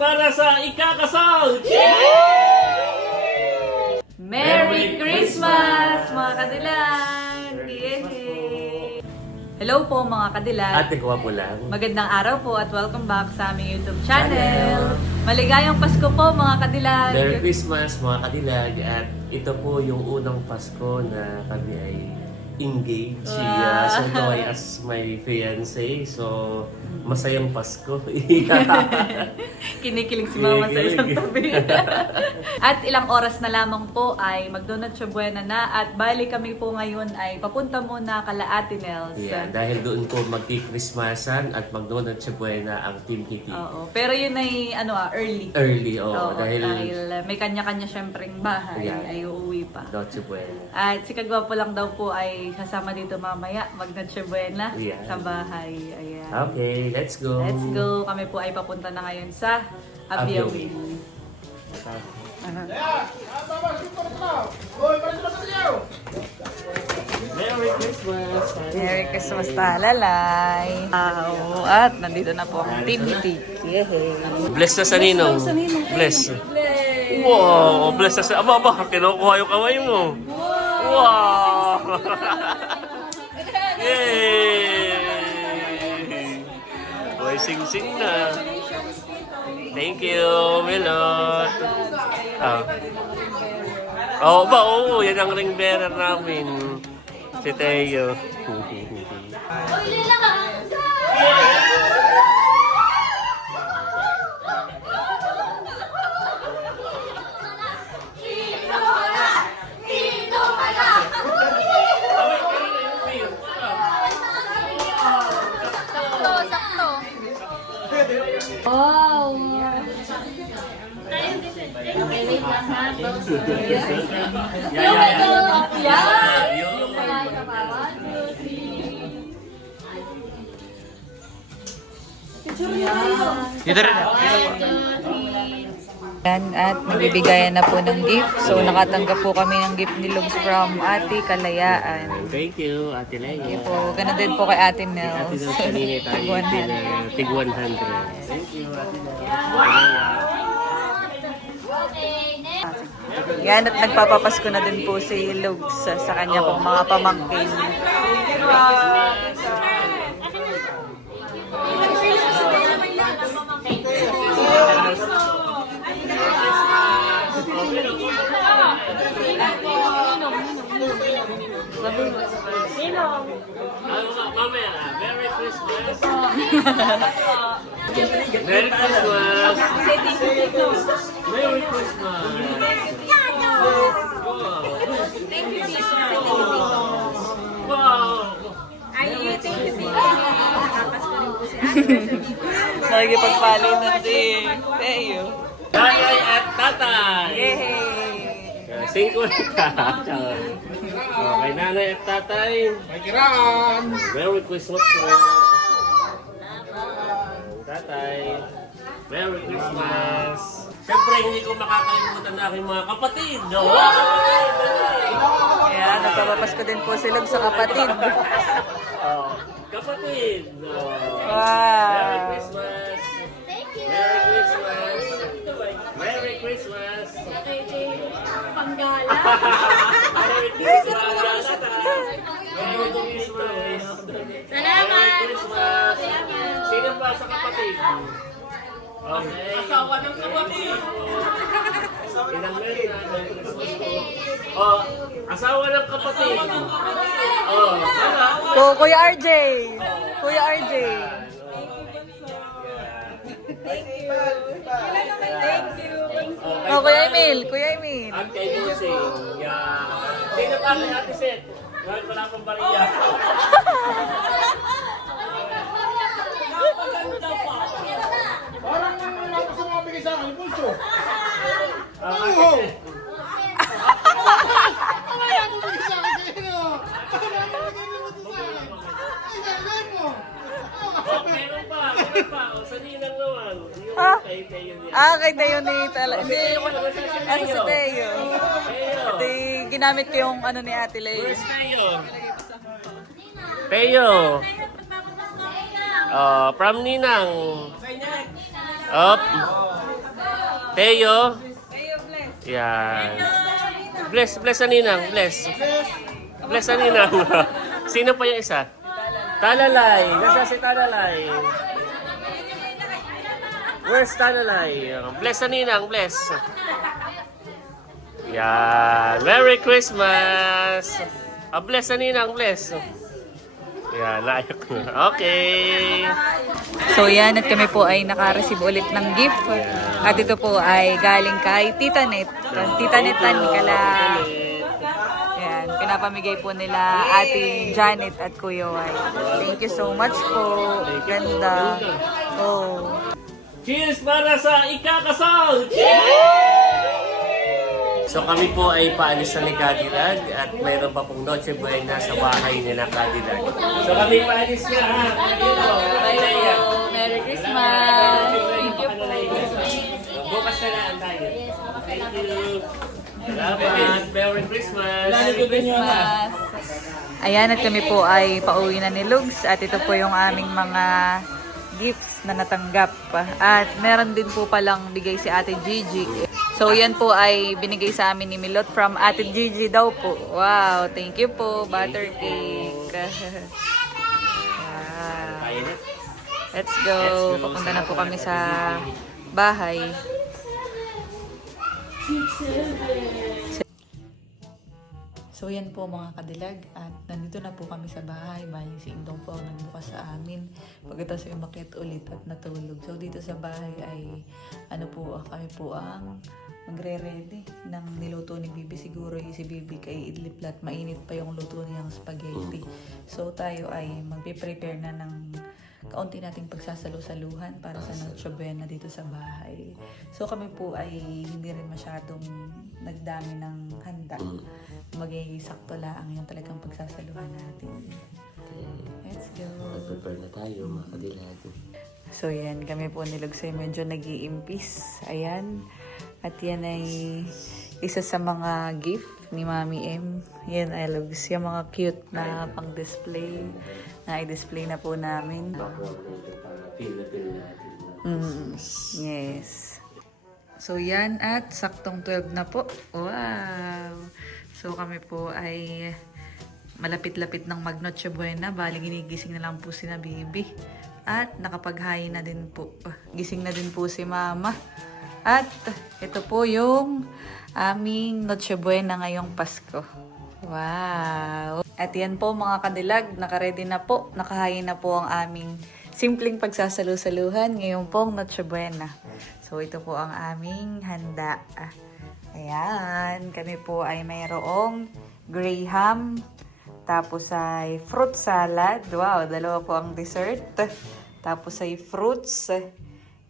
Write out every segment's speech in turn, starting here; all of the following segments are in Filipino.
para sa ikakasal! Merry Christmas, mga kadilag! Yay! Hello po mga kadilag! Ate ko po lang. Magandang araw po at welcome back sa aming YouTube channel. Maligayang Pasko po mga kadilag! Merry Christmas mga kadilag. At ito po yung unang Pasko na kami ay engaged. Wow. So ito ay as my fiancé. So masayang Pasko. Kinikilig si mama sa isang tabi. At ilang oras na lamang po ay magdo-Noche Buena na at bali kami po ngayon ay papunta muna kala Ate Nels. Yeah, dahil doon po magki-Christmasan at mag-Noche Buena ang Team Kitty. Oo, pero yun ay early. Early, Oo, dahil may kanya-kanya syempreng bahay Yeah. ay uuwi pa. Noche Buena. At si Kagwapo lang daw po ay kasama dito mamaya mag-Noche Buena Yeah. sa bahay. Ayan. Okay, let's go. Let's go. Kami po ay papunta na ngayon sa Abiawin. Merry Christmas! Merry Christmas talalay. At nandito na po ang Team Kitty. Yay! Bless na sa ninong. Bless. Wow! Bless na sa... Aba, kinukuha yung kamay mo. Wow! Yay! Boy, sing-sing na. Thank you, Milot. Oo, yan ang ring bearer namin. Si Teo. Wow! Yan, at magbibigayan na po ng gift. So, nakatanggap po kami ng gift ni Lugs from Ate Kalayaan. Thank you, Ate Leia. Okay po, ganun din po kay Ate Ate Nels. Nels, kanina tayo tig 100. Thank you, Ate Nels. Yan, at nagpapapasko na din po si Lugs sa kanya pong mga pamangkin. Mamaya, Merry Christmas! Merry Christmas! Merry Christmas! Wow! Nakikipagpali na din. Teo. Tatay at tatay! Yay! Singko na ka. Okay, nanay at tatay. Merry Christmas po. Tatay. Merry Christmas. Siyempre, hindi ko makakalimutan na aking mga kapatid. Ayan, nagpapapasko din po si Lugs sa kapatid. Kapatid. Wow! Merry Christmas. Merry Christmas. Merry Christmas. Panggala. Merry Christmas. Merry Christmas. Salamat. Merry Christmas. Sino pa sa kapatid? Okay. Asawa ng kapatid. Ilang Merry Christmas. Oh, asawa ng kapatid. Oh, ano? Kuya RJ! Kuya RJ! Oh, Kuya Emil! Kuya Emil! At kay Busing. Yeah. Sino pa kay Ate Seth? Ngayon wala pang bariya. Parang wala ko sa mga bigay sa akin, pulso. Oh! Wala ko bigay sa akin, kaya wala ko bigay naman sa akin. Ay, gagawin mo. Meron pa. O, sa ninang naman. Yung Ah? kay Teo niya. Kay Teo ni Tala. Hindi, ano si Teo? Teo. Di, ginamit ko yung ano ni Ate Lay. Where's Teo? Teo. From Ninang. Up. Teo. Kayo, bless. Yan. Bless sa ninang. Bless sa ninang. Sino pa yung isa? Talalay. Nasa si Talalay? Where's Talalay? Bless sa ninang. Bless. Yan. Merry Christmas. Bless sa ninang. Bless. Yan. Naayok na. Okay. So yan, at kami po ay naka-receive ulit ng gift. At ito po ay galing kay Tita Net. Tita Net Tanikala. Yan, pinapamigay po nila Ate Janet at Kuya Wai. Thank you so much po. Ganda. Oh. Cheers para sa ikakasal! So kami po ay paalis na ni Kadilag at mayroon pa pong Noche Buena sa bahay ni na Kadilag. So kami paalis na ha! Bye po. Merry Christmas. Thank you po. Bukas na lang tayo. Thank you! Salamat! Merry Christmas! Merry Christmas. Ayan, at kami po ay pauwi na ni Lugs at ito po yung aming mga gifts na natanggap. At meron din po palang bigay si Ate Gigi. So yan po ay binigay sa amin ni Milot from Ate Gigi daw po. Wow, thank you po, butter cake. Wow. Let's go. Papunta na po kami sa bahay. So yan po mga kadilag at nandito na po kami sa bahay. Bali si Indong po ang nagbukas sa amin. Pagkatapos ay umakyat ulit at natulog. So dito sa bahay ay kami po ang magre-ready ng niluto ni Bibi. Siguro si Bibi kay idliplat, mainit pa yung luto niyang spaghetti. So tayo ay magpe-prepare na ng kaunti nating pagsasalo-saluhan para sa Noche Buena dito sa bahay. So kami po ay hindi rin masyadong nagdami ng handa. Magiging sakto lang yung talagang pagsasaluhan natin. Let's go! Prepare na tayo mga kadilag. So yan, kami po ni Lugsay medyo nag-iimpis. Ayan. At yan ay isa sa mga gift ni Mami M. Yan ay Lugs. Yung mga cute na pang-display. Na i-display na po namin. Yes. So yan at saktong 12 na po. Wow! So kami po ay malapit-lapit ng mag-Noche Buena. Bali ginigising na lang po si na Bibi. At nakapaghain na din po. Gising na din po si Mama. At ito po yung aming Noche Buena ngayong Pasko. Wow! At yan po mga kadilag, nakaredy na po. Nakahain na po ang aming simpleng pagsasalu-saluhan ngayong pong Noche Buena. So ito po ang aming handa. Ayan, kami po ay mayroong graham, tapos ay fruit salad. Wow, dalawa po ang dessert. Tapos ay fruits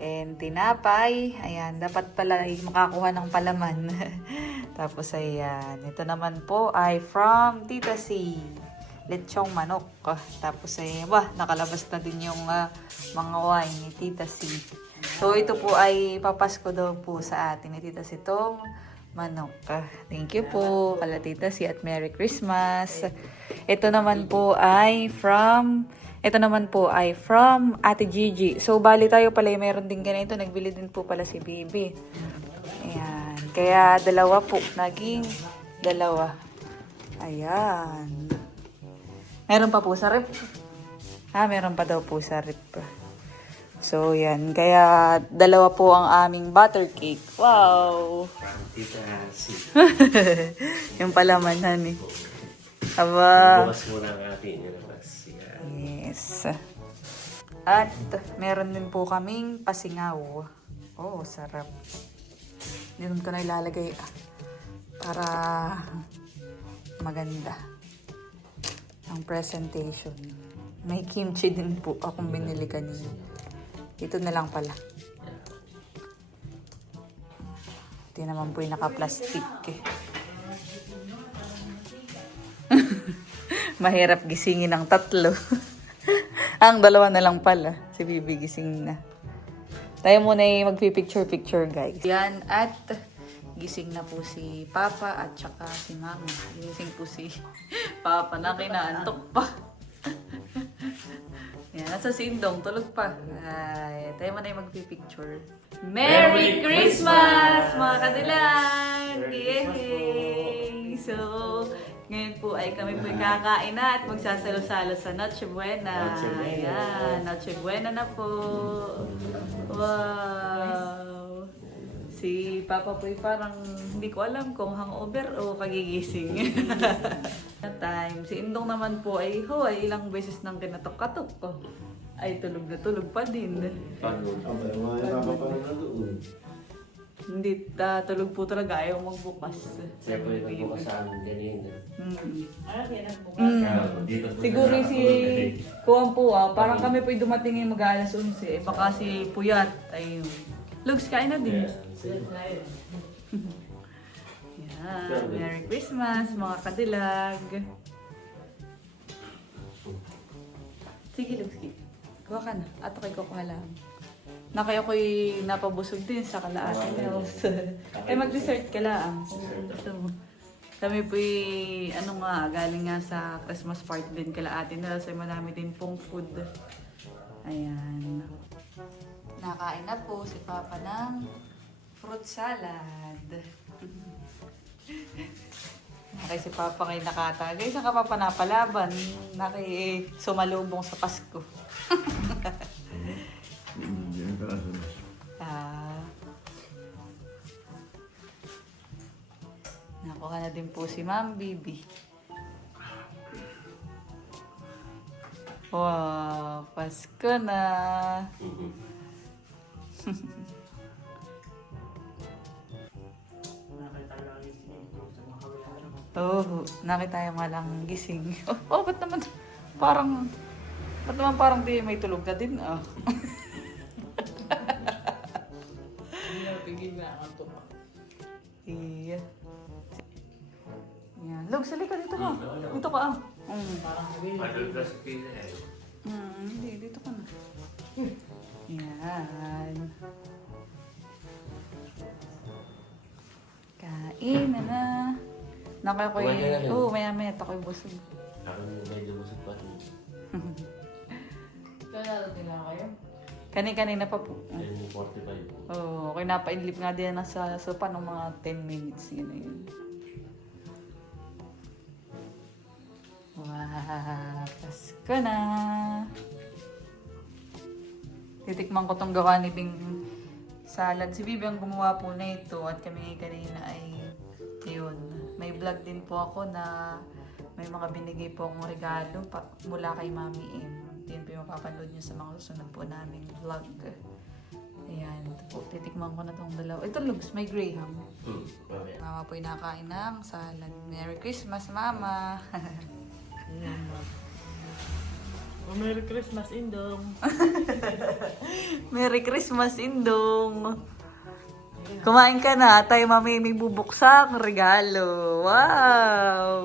and tinapay. Ayan, dapat pala ay makakuha ng palaman. Tapos ayan, ito naman po ay from Tita C. Lechong manok. Tapos ay, nakalabas na din yung mga wine ni Tita C. So ito po ay papasko daw po sa atin ni Tita C itong manok. Thank you po kala Tita C at Merry Christmas. Ito naman po ay from Ate Gigi. So bali tayo pala ay meron din ganito. Nagbili din po pala si Bibi. Ayan. Kaya dalawa po. Naging dalawa. Ayan. Meron pa po sa rep. Meron pa daw po sa rep. So, yan. Kaya, dalawa po ang aming butter cake. Wow! Yung palaman, eh. Aba. Bukas muna ang ating nilabas. Yes. At, meron din po kaming pasingaw. Oh, sarap. Dito ko na ilalagay para maganda ang presentation. May kimchi din po akong binili kanina. Ito na lang pala. Ito naman po yung naka-plastic eh. Mahirap gisingin ng tatlo. Ang dalawa na lang pala. Si Bibi gising na. Tayo muna yung magpipicture-picture guys. Yan at gising na po si Papa at saka si Mama. Gising po si Papa na kinaantok pa. Yan, nasa si Indong, tulog pa. Ay, tayo mo na yung magpipicture. Merry Christmas, mga kadilag! Merry Christmas po. Yay! So, ngayon po ay kami po kakain na at magsasalo-salo sa Noche Buena. Noche Buena. Ayan, Noche Buena na po. Wow! Si Papa po ay parang hindi ko alam kung hangover o pagigising. Time. Si Indong naman po ay ilang beses nang kinatok-katok ko. Ay tulog na tulog pa din. Pagod. Abay, mga nakapanood na doon. Hindi, tulog po talaga. Ayaw magbukas. Siya po yung nagbukas sa amin kanina. Dito po Siguro sa- si Kuwan po parang kami po dumating yung mag-alas 11. Baka si Puyat ay Lugs, kain na din. Yan. Merry Christmas, mga kadilag. Sige, Lugs, kuha ka na. Ato kay kukuha lang. Na kaya ko'y napabusog din sa kalaatan niya. Ay, mag-dessert ka lang. Gusto mo. Kami po'y, galing nga sa Christmas party din kalaatin nila. So, madami din pong food. Ayan. Nakain na po si Papa ng fruit salad. Nakay si Papa ngayon nakatagay. Saan ka Papa napalaban? Nakay sumalubong sa Pasko. Nakuha na din po si Ma'am Bibi. Wow, Pasko na. Oo, nakita yung nga lang gising. Ba't naman parang di may tulog na din ah. Iya. Yan. Log, sali ka dito ka. Dito ka ah. Madulas pila eh. Hindi, dito ka na. Yan. Kain na. Naka ko Kumain ka na rin? Oo, maya-maya. Ako'y busog. Parang medyo busog pa rin. Kanina pa po. 10:45. Oo, okay, napainlip nga din na sa sopa ng mga 10 minutes. Yun na yun. Wow, Pasko na. Titikman ko tong gawa ni Bing salad. Si Bibi ang gumawa po na ito at kami kanina ay yun. May vlog din po ako na may mga binigay po akong regalo mula kay Mami M. Yun po yung mapapanood nyo sa mga susunod po naming vlog. Ayan, ito po. Titikman ko na tong dalawa. Ito, Lugs, may graham. Mamaya. Mama po yung nakain ng salad. Merry Christmas, Mama! Merry Christmas, Indong. Merry Christmas, Indong! Kumain ka na. Tayo, Mami, may bubuksang regalo. Wow!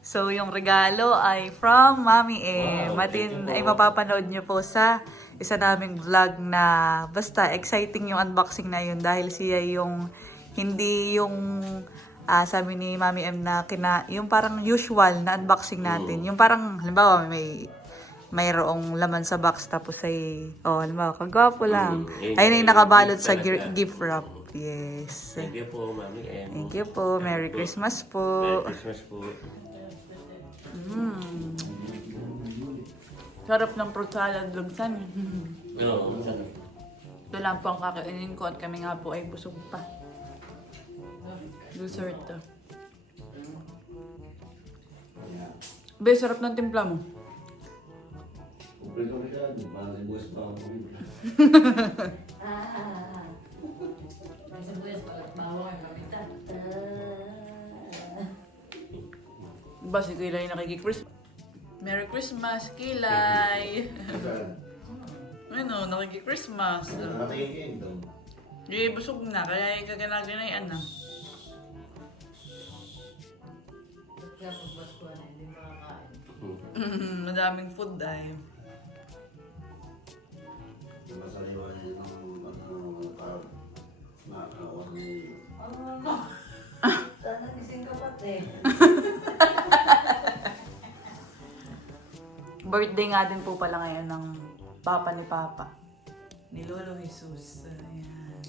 So, yung regalo ay from Mami M. Wow, Matin thank you po. ay mapapanood nyo po sa isa naming vlog na basta exciting yung unboxing na yun dahil siya yung hindi yung sabi ni Mami M na yung parang usual na unboxing natin. Yung parang, halimbawa, mayroong laman sa box tapos ay, halimbawa, kagwapo lang. Ayun yung nakabalot sa gift wrap. Yes. Thank you po, Mami M. Thank you po. Merry Christmas po. Merry Christmas po. Sarap ng fruit salad, Lugsan. Pero, saan? Ito lang po ang kakainin ko at kami nga po ay busog pa. Dessert to. Be, sarap ng timpla mo. Ba, si Kilay nakikikrismas. Merry Christmas, Kilay! Ano, nakikikrismas. Di, busog na, kaya gaganaganayan na. Madaming food ay. Sana gising ka pati. Birthday nga din po pala ngayon ng papa ni Papa. ni Lolo Jesus. Ayan.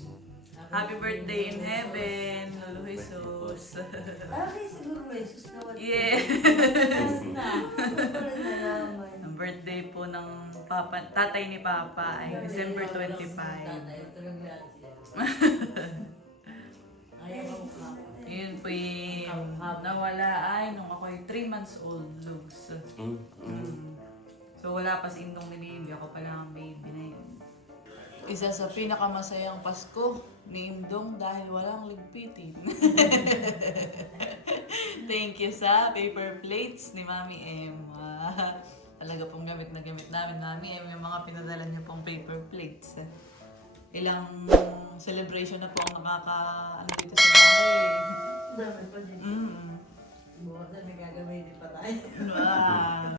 Happy birthday in heaven, Lolo Jesus. Okay, siguro may sus na wala. Yeah. Na. Wala nalaman. Ang birthday po ng tatay ni Papa ay December 25. Ayaw ko ka. Yun po yung nawala ay nung ako ay 3 months old, Luz. So wala pa si Indong ni baby, ako pa lang ang baby na yun. Isa sa pinakamasayang Pasko ni Indong dahil walang ligpitin. Thank you sa paper plates ni Mami Emma. Talaga pong gamit na gamit namin, Mami Emma, yung mga pinadala niyo pong paper plates. Ilang celebration na po ang ano dito sa bahay. Dami pa din. Mm. Bukas na may gagamitin pa tayo. Wow.